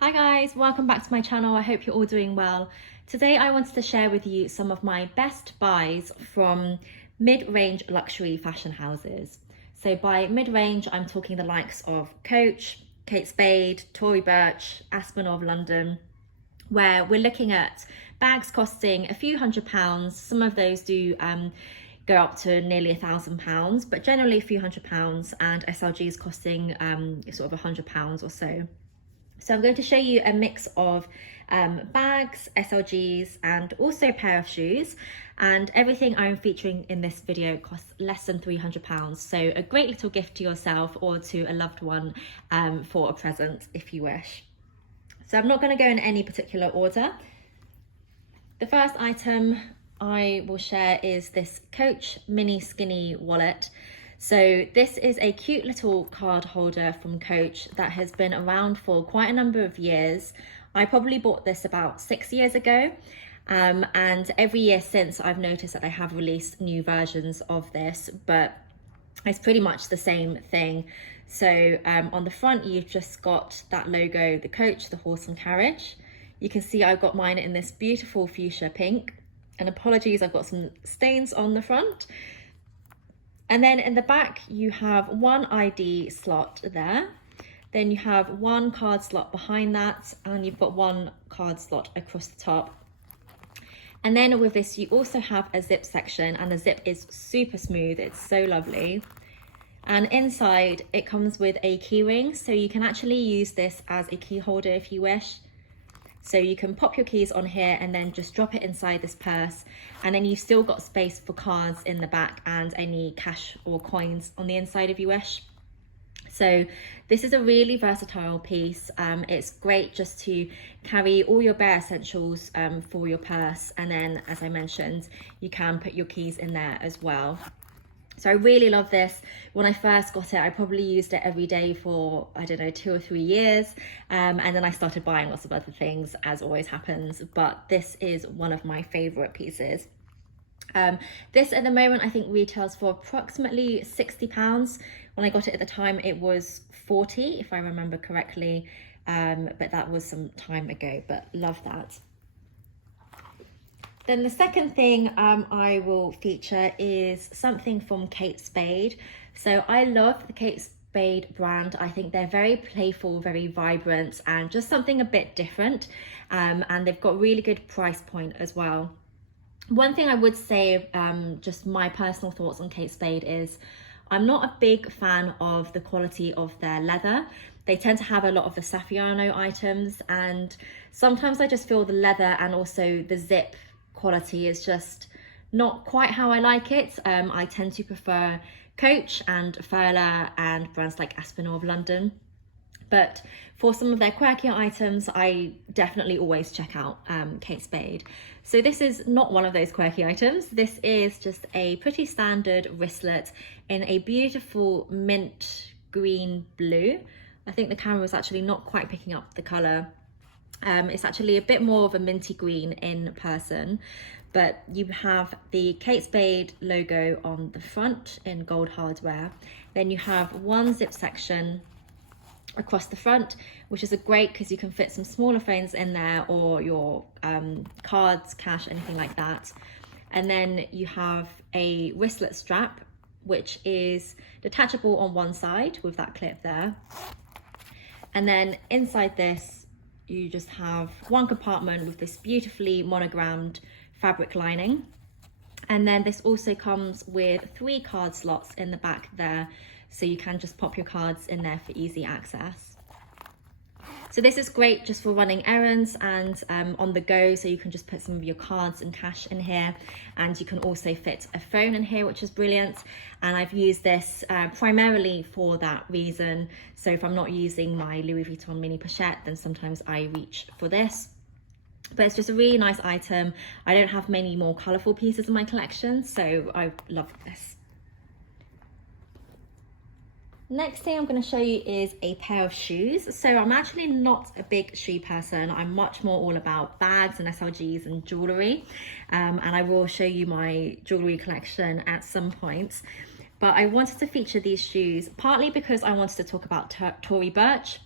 Hi guys, welcome back to my channel. I hope you're all doing well. Today I wanted to share with you some of my best buys from mid-range luxury fashion houses. So by mid-range, I'm talking the likes of Coach, Kate Spade, Tory Burch, ASPINAL of London, where we're looking at bags costing a few £100s. Some of those do go up to nearly £1,000, but generally a few £100, and SLGs costing sort of £100 or so. So I'm going to show you a mix of bags, SLGs, and also a pair of shoes. And everything I'm featuring in this video costs less than £300. So a great little gift to yourself or to a loved one for a present if you wish. So I'm not going to go in any particular order. The first item I will share is this Coach mini skinny wallet. So this is a cute little card holder from Coach that has been around for quite a number of years. I probably bought this about 6 years ago, and every year since I've noticed that they have released new versions of this, but it's pretty much the same thing. So on the front you've just got that logo, the Coach, the horse and carriage. You can see I've got mine in this beautiful fuchsia pink, and apologies, I've got some stains on the front. And then in the back, you have one ID slot there. Then you have one card slot behind that, and you've got one card slot across the top. And then with this, you also have a zip section, and the zip is super smooth. It's so lovely. And inside, it comes with a key ring, so you can actually use this as a key holder if you wish. So you can pop your keys on here and then just drop it inside this purse, and then you've still got space for cards in the back and any cash or coins on the inside if you wish. So this is a really versatile piece. It's great just to carry all your bare essentials for your purse, and then as I mentioned, you can put your keys in there as well. So I really love this. When I first got it, I probably used it every day for, I don't know, 2 or 3 years. And then I started buying lots of other things, as always happens. But this is one of my favorite pieces. This at the moment, I think retails for approximately £60. When I got it at the time, it was 40, if I remember correctly. But that was some time ago, but love that. Then the second thing I will feature is something from Kate Spade. So I love the Kate Spade brand. I think they're very playful, very vibrant, and just something a bit different. And they've got really good price point as well. One thing I would say, just my personal thoughts on Kate Spade is, I'm not a big fan of the quality of their leather. They tend to have a lot of the Saffiano items, and sometimes I just feel the leather and also the zip quality is just not quite how I like it. I tend to prefer Coach and Furler and brands like ASPINAL of London. But for some of their quirkier items, I definitely always check out Kate Spade. So this is not one of those quirky items. This is just a pretty standard wristlet in a beautiful mint green blue. I think the camera is actually not quite picking up the colour. It's actually a bit more of a minty green in person, but you have the Kate Spade logo on the front in gold hardware. Then you have one zip section across the front, which is great because you can fit some smaller phones in there, or your cards, cash, anything like that. And then you have a wristlet strap, which is detachable on one side with that clip there. And then inside this, you just have one compartment with this beautifully monogrammed fabric lining. And then this also comes with 3 card slots in the back there, so you can just pop your cards in there for easy access. So this is great just for running errands and on the go, so you can just put some of your cards and cash in here, and you can also fit a phone in here, which is brilliant. And I've used this primarily for that reason. So if I'm not using my Louis Vuitton mini pochette, then sometimes I reach for this. But it's just a really nice item. I don't have many more colourful pieces in my collection, so I love this. Next thing I'm going to show you is a pair of shoes. So I'm actually not a big shoe person. I'm much more all about bags and SLGs and jewellery. And I will show you my jewellery collection at some point. But I wanted to feature these shoes partly because I wanted to talk about Tory Burch.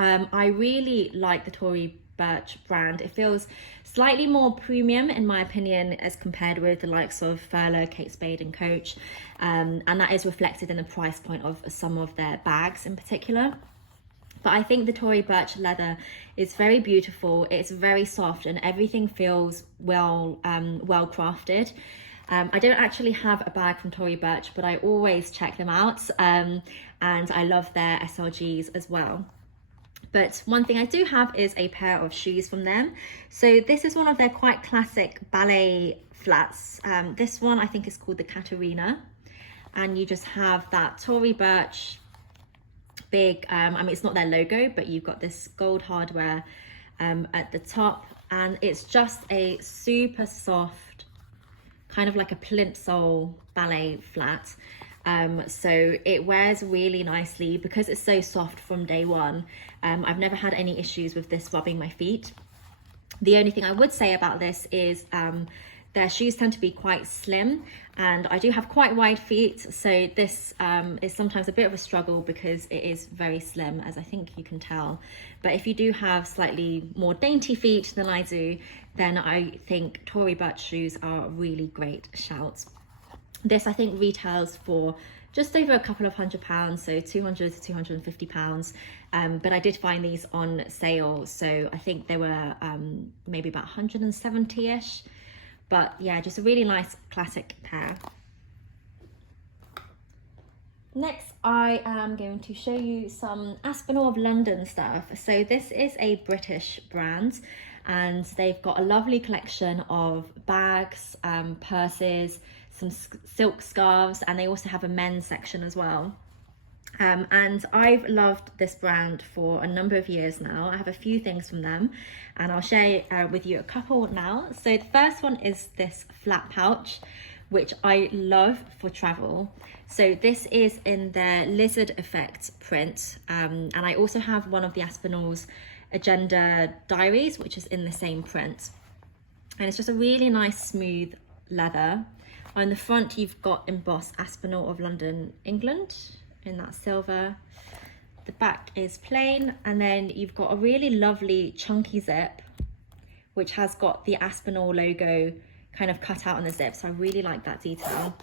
I really like the Tory Burch brand. It feels slightly more premium in my opinion as compared with the likes of Furler, Kate Spade and Coach, and that is reflected in the price point of some of their bags in particular. But I think the Tory Burch leather is very beautiful. It's very soft and everything feels well crafted. I don't actually have a bag from Tory Burch, but I always check them out, and I love their SRGs as well. But one thing I do have is a pair of shoes from them. So this is one of their quite classic ballet flats. This one I think is called the Katerina, and you just have that Tory Burch big, I mean it's not their logo, but you've got this gold hardware at the top, and it's just a super soft, kind of like a plinth sole ballet flat. So it wears really nicely because it's so soft from day one. I've never had any issues with this rubbing my feet. The only thing I would say about this is their shoes tend to be quite slim, and I do have quite wide feet, so this is sometimes a bit of a struggle because it is very slim, as I think you can tell. But if you do have slightly more dainty feet than I do, then I think Tory Burch shoes are a really great shout. This I think retails for just over a couple of £100, so 200 to 250 pounds. But I did find these on sale, so I think they were maybe about 170-ish. But yeah, just a really nice classic pair. Next, I am going to show you some Aspinal of London stuff. So this is a British brand, and they've got a lovely collection of bags, purses, some silk scarves, and they also have a men's section as well. And I've loved this brand for a number of years now. I have a few things from them, and I'll share with you a couple now. So the first one is this flat pouch, which I love for travel. So this is in their lizard effect print, and I also have one of the Aspinal's agenda diaries, which is in the same print. And it's just a really nice smooth leather. On the front, you've got embossed Aspinal of London, England, in that silver. The back is plain, and then you've got a really lovely chunky zip, which has got the Aspinal logo kind of cut out on the zip, so I really like that detail.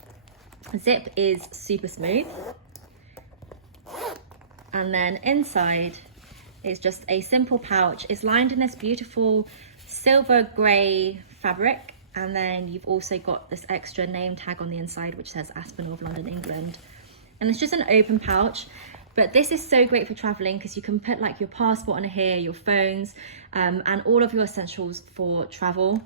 The zip is super smooth, and then inside is just a simple pouch. It's lined in this beautiful silver grey fabric, and then you've also got this extra name tag on the inside which says Aspinal of London, England. And it's just an open pouch, but this is so great for traveling because you can put like your passport on here, your phones, and all of your essentials for travel.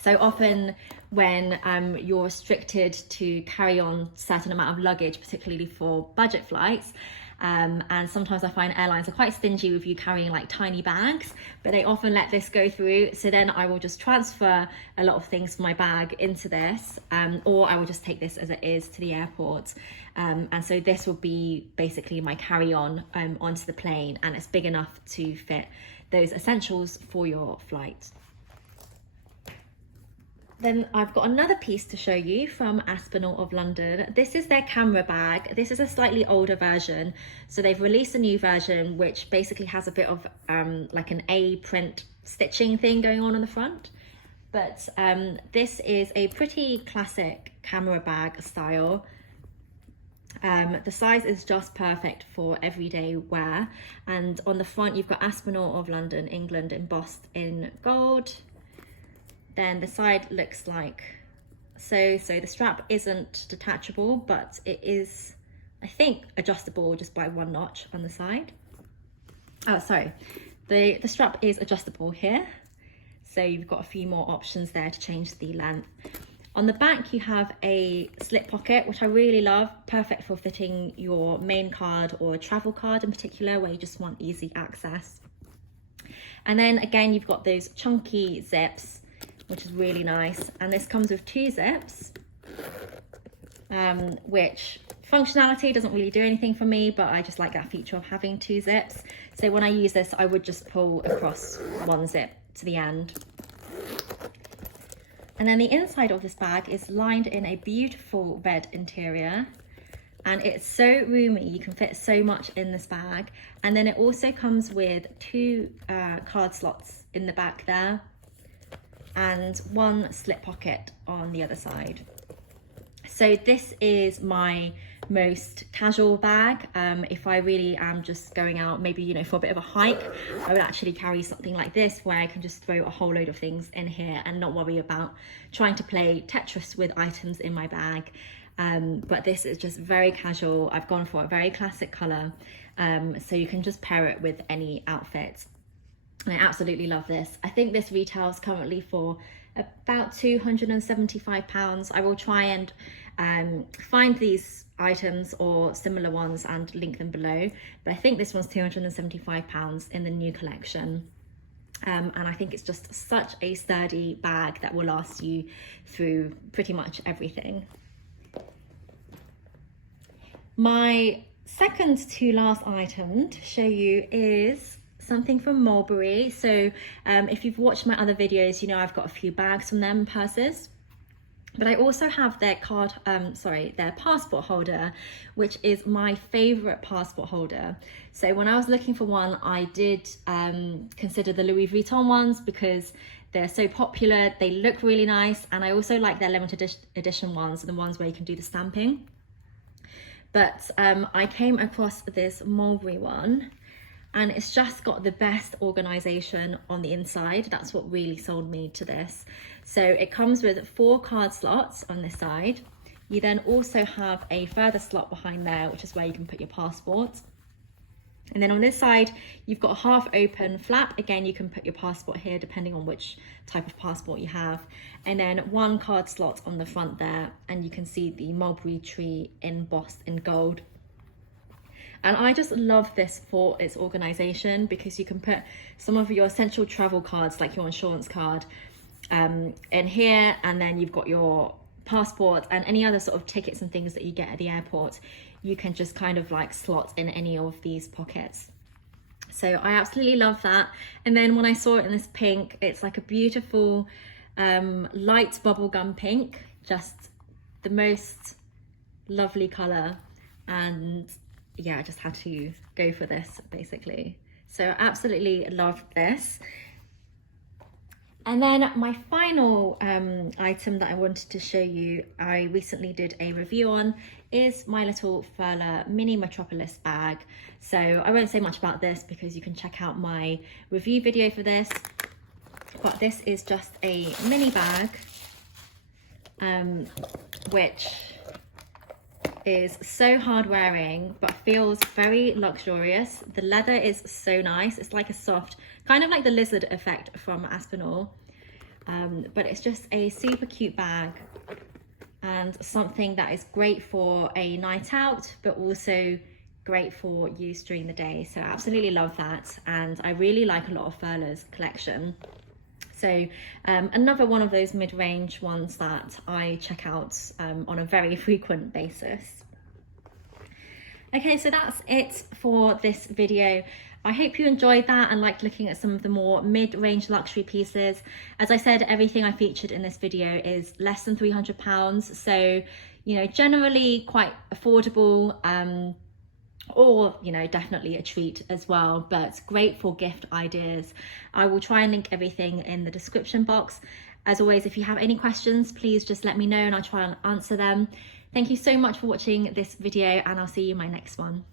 So often when you're restricted to carry on a certain amount of luggage, particularly for budget flights, and sometimes I find airlines are quite stingy with you carrying like tiny bags, but they often let this go through. So then I will just transfer a lot of things from my bag into this, or I will just take this as it is to the airport. And so this will be basically my carry-on onto the plane, and it's big enough to fit those essentials for your flight. Then I've got another piece to show you from Aspinal of London. This is their camera bag. This is a slightly older version. So they've released a new version, which basically has a bit of like an A print stitching thing going on the front. But this is a pretty classic camera bag style. The size is just perfect for everyday wear. And on the front, you've got Aspinal of London, England embossed in gold. Then the side looks like so. So the strap isn't detachable, but it is, I think, adjustable just by one notch on the side. Oh, sorry. The strap is adjustable here. So you've got a few more options there to change the length. On the back, you have a slip pocket, which I really love. Perfect for fitting your main card or a travel card in particular, where you just want easy access. And then again, you've got those chunky zips, which is really nice. And this comes with two zips, which functionality doesn't really do anything for me, but I just like that feature of having two zips. So when I use this, I would just pull across one zip to the end. And then the inside of this bag is lined in a beautiful red interior. and it's so roomy. You can fit so much in this bag. And then it also comes with 2 card slots in the back there and 1 slip pocket on the other side. So this is my most casual bag. If I really am just going out, maybe, you know, for a bit of a hike, I would actually carry something like this where I can just throw a whole load of things in here and not worry about trying to play Tetris with items in my bag. But this is just very casual. I've gone for a very classic color, so you can just pair it with any outfit. And I absolutely love this. I think this retails currently for about £275. I will try and find these items or similar ones and link them below, but I think this one's £275 in the new collection. And I think it's just such a sturdy bag that will last you through pretty much everything. My second to last item to show you is something from MULBERRY. So if you've watched my other videos, you know I've got a few bags from them, purses. But I also have their their passport holder, which is my favorite passport holder. So when I was looking for one, I did consider the Louis Vuitton ones because they're so popular, they look really nice, and I also like their limited edition ones, the ones where you can do the stamping. But I came across this MULBERRY one, and it's just got the best organization on the inside. That's what really sold me to this. So it comes with 4 card slots on this side. You then also have a further slot behind there, which is where you can put your passport. And then on this side, you've got a half open flap. Again, you can put your passport here depending on which type of passport you have. And then 1 card slot on the front there, and you can see the mulberry tree embossed in gold. And I just love this for its organization because you can put some of your essential travel cards, like your insurance card, in here, and then you've got your passport and any other sort of tickets and things that you get at the airport. You can just kind of like slot in any of these pockets. So I absolutely love that. And then when I saw it in this pink, it's like a beautiful light bubblegum pink, just the most lovely color. And yeah, I just had to go for this basically. So I absolutely love this. And then my final item that I wanted to show you, I recently did a review on, is my little Furler mini Metropolis bag. So I won't say much about this because you can check out my review video for this. But this is just a mini bag, which is so hard wearing but feels very luxurious. The leather is so nice. It's like a soft, kind of like the lizard effect from Aspinal, but it's just a super cute bag and something that is great for a night out, but also great for use during the day. So I absolutely love that, and I really like a lot of Furler's collection. So another one of those mid-range ones that I check out on a very frequent basis. Okay, so that's it for this video. I hope you enjoyed that and liked looking at some of the more mid-range luxury pieces. As I said, everything I featured in this video is less than £300. So, you know, generally quite affordable, or, you know, definitely a treat as well, but great for gift ideas. I will try and link everything in the description box. As always, if you have any questions, please just let me know and I'll try and answer them. Thank you so much for watching this video, and I'll see you in my next one.